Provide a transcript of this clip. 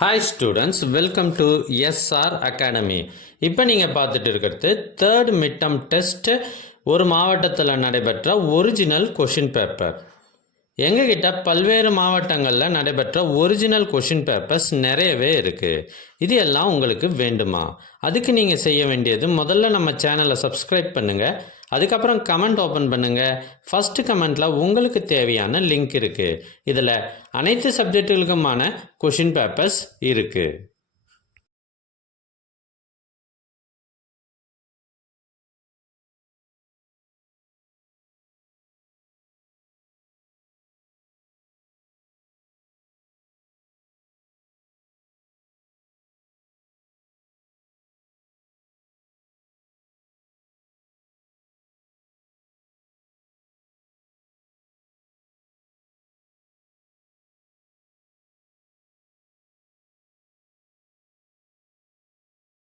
Hi students, welcome to S R academy. இப்போ நீங்கள் பார்த்துட்டு இருக்கிறது தேர்ட் மிட்டம் டெஸ்ட் ஒரு மாவட்டத்தில் நடைபெற்ற ஒரிஜினல் கொஷின் பேப்பர். எங்ககிட்ட பல்வேறு மாவட்டங்களில் நடைபெற்ற ஒரிஜினல் கொஷின் பேப்பர்ஸ் நிறையவே இருக்குது. இது எல்லாம் உங்களுக்கு வேண்டுமா? அதுக்கு நீங்கள் செய்ய வேண்டியது, முதல்ல நம்ம சேனலை சப்ஸ்கிரைப் பண்ணுங்கள். அதுக்கப்புறம் கமெண்ட் ஓப்பன் பண்ணுங்கள். ஃபஸ்ட்டு கமெண்ட்டில் உங்களுக்கு தேவையான லிங்க் இருக்குது. இதில் அனைத்து சப்ஜெக்டுகளுக்குமான கொஷின் பேப்பர்ஸ் இருக்குது.